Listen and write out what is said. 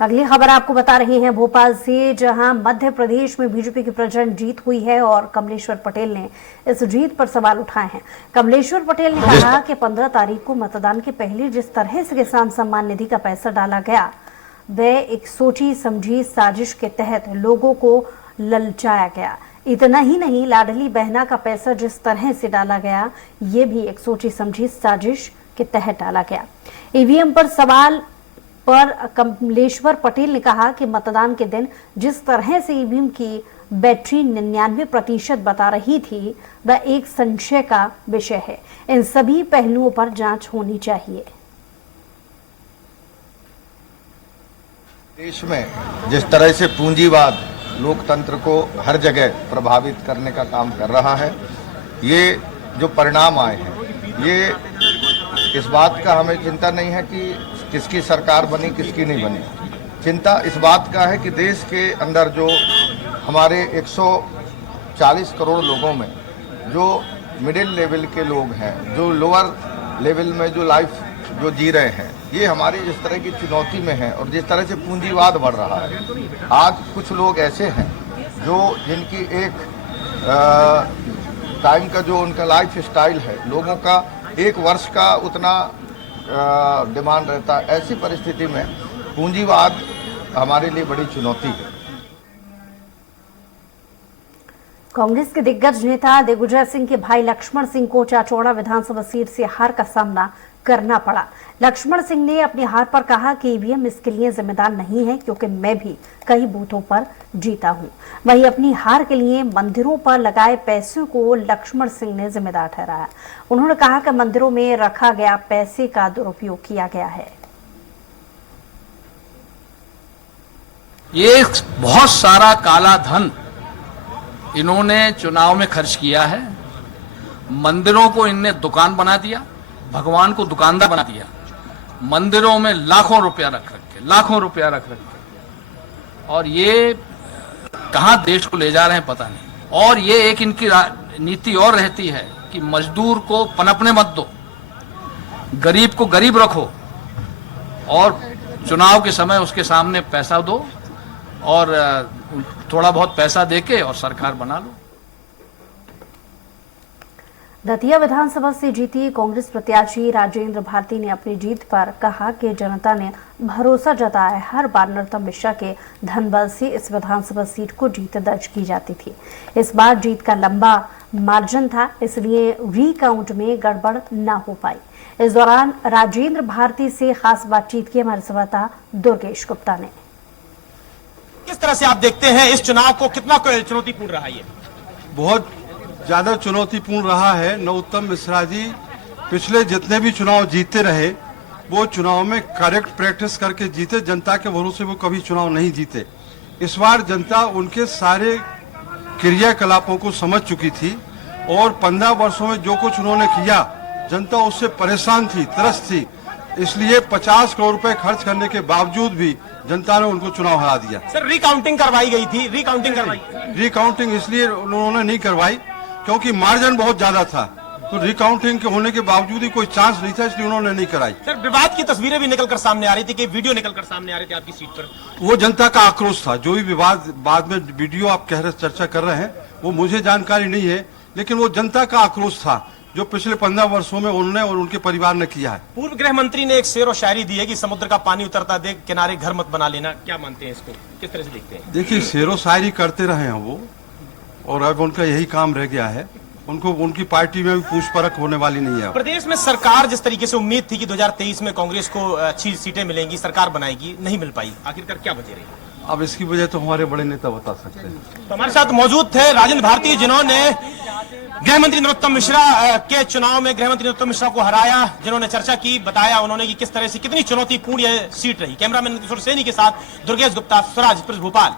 अगली खबर आपको बता रहे हैं भोपाल से, जहां मध्य प्रदेश में बीजेपी की प्रचंड जीत हुई है और कमलेश्वर पटेल ने इस जीत पर सवाल उठाए हैं। कमलेश्वर पटेल ने कहा कि 15 तारीख को मतदान के पहले जिस तरह से किसान सम्मान निधि का पैसा डाला गया, वह एक सोची समझी साजिश के तहत लोगों को ललचाया गया। इतना ही नहीं, लाडली बहना का पैसा जिस तरह से डाला गया, ये भी एक सोची समझी साजिश के तहत डाला गया। ईवीएम पर सवाल पर कमलेश्वर पटेल ने कहा कि मतदान के दिन जिस तरह से ईवीएम की बैटरी 99% बता रही थी, वह एक संशय का विषय है। इन सभी पहलुओं पर जांच होनी चाहिए। देश में जिस तरह से पूंजीवाद लोकतंत्र को हर जगह प्रभावित करने का काम कर रहा है, ये जो परिणाम आए हैं, ये इस बात का हमें चिंता नहीं है कि किसकी सरकार बनी किसकी नहीं बनी। चिंता इस बात का है कि देश के अंदर जो हमारे 140 करोड़ लोगों में जो मिडिल लेवल के लोग हैं, जो लोअर लेवल में जो लाइफ जो जी रहे हैं, ये हमारे जिस तरह की चुनौती में है और जिस तरह से पूंजीवाद बढ़ रहा है। आज कुछ लोग ऐसे हैं जो जिनकी एक टाइम का जो उनका लाइफ स्टाइल है, लोगों का एक वर्ष का उतना डिमांड रहता है। ऐसी परिस्थिति में पूंजीवाद हमारे लिए बड़ी चुनौती है। कांग्रेस के दिग्गज नेता दिग्विजय सिंह के भाई लक्ष्मण सिंह को चाचौड़ा विधानसभा सीट से हार का सामना करना पड़ा। लक्ष्मण सिंह ने अपनी हार पर कहा कि ईवीएम इसके लिए जिम्मेदार नहीं है, क्योंकि मैं भी कई बूथों पर जीता हूं। वहीं अपनी हार के लिए मंदिरों पर लगाए पैसों को लक्ष्मण सिंह ने जिम्मेदार ठहराया। उन्होंने कहा कि मंदिरों में रखा गया पैसे का दुरुपयोग किया गया है। ये बहुत सारा काला धन इन्होंने चुनाव में खर्च किया है। मंदिरों को इनने दुकान बना दिया, भगवान को दुकानदार बना दिया। मंदिरों में लाखों रुपया रख के और ये कहां देश को ले जा रहे हैं पता नहीं। और ये एक इनकी नीति और रहती है कि मजदूर को पनपने मत दो, गरीब को गरीब रखो और चुनाव के समय उसके सामने पैसा दो और थोड़ा बहुत पैसा देके और सरकार बना लो। दतिया विधानसभा से जीती कांग्रेस प्रत्याशी राजेंद्र भारती ने अपनी जीत पर कहा कि जनता ने भरोसा जताया। हर बार नरोत्तम मिश्रा के धनबल से इस विधानसभा सीट को जीत दर्ज की जाती थी। इस बार जीत का लंबा मार्जिन था, इसलिए रीकाउंट में गड़बड़ न हो पाई। इस दौरान राजेंद्र भारती से खास बातचीत की हमारे संवाददाता दुर्गेश गुप्ता ने। किस तरह से आप देखते हैं इस चुनाव को, कितना चुनौतीपूर्ण रहा ये? बहुत ज्यादा चुनौतीपूर्ण रहा है। नरोत्तम मिश्रा जी पिछले जितने भी चुनाव जीते रहे, वो चुनाव में करेक्ट प्रैक्टिस करके जीते। जनता के भरोसे वो कभी चुनाव नहीं जीते। इस बार जनता उनके सारे क्रियाकलापों को समझ चुकी थी और 15 वर्षों में जो कुछ उन्होंने किया, जनता उससे परेशान थी, त्रस्त थी। इसलिए 50 करोड़ रुपए खर्च करने के बावजूद भी जनता ने उनको चुनाव हरा दिया। सर, रिकाउंटिंग करवाई गई थी, रिकाउंटिंग इसलिए उन्होंने नहीं करवाई क्योंकि मार्जिन बहुत ज्यादा था, तो रिकाउंटिंग के होने के बावजूद ही कोई चांस नहीं था, इसलिए उन्होंने नहीं कराई। सर, विवाद की तस्वीरें भी निकलकर सामने आ रही थी कि वीडियो निकलकर सामने आ रहे थे आपकी सीट पर। वो जनता का आक्रोश था। जो भी विवाद बाद में वीडियो आप चर्चा कर रहे हैं, वो मुझे जानकारी नहीं है, लेकिन वो जनता का आक्रोश था जो पिछले 15 वर्षों में उन्होंने और उनके परिवार ने किया है। पूर्व गृह मंत्री ने एक शेर और शायरी दी है कि समुद्र का पानी उतरता देख किनारे घर मत बना लेना। क्या मानते हैं इसको, किस तरह से देखते हैं? देखिए, शेर और शायरी करते रहे हैं वो, और अब उनका यही काम रह गया है। उनको उनकी पार्टी में भी पूछ परख होने वाली नहीं है। प्रदेश में सरकार जिस तरीके से उम्मीद थी कि 2023 में कांग्रेस को अच्छी सीटें मिलेंगी, सरकार बनाएगी, नहीं मिल पाई। आखिरकार क्या वजह रही? अब इसकी वजह तो हमारे बड़े नेता बता सकते हैं। तो हमारे साथ मौजूद थे राजेंद्र भारती, जिन्होंने गृह मंत्री नरोत्तम मिश्रा के चुनाव में गृह मंत्री नरोत्तम मिश्रा को हराया, जिन्होंने चर्चा की, बताया उन्होंने कि किस तरह से कितनी चुनौतीपूर्ण यह सीट रही। कैमरामैन किशोर सैनी के साथ दुर्गेश गुप्ता, स्वराज एक्सप्रेस भोपाल।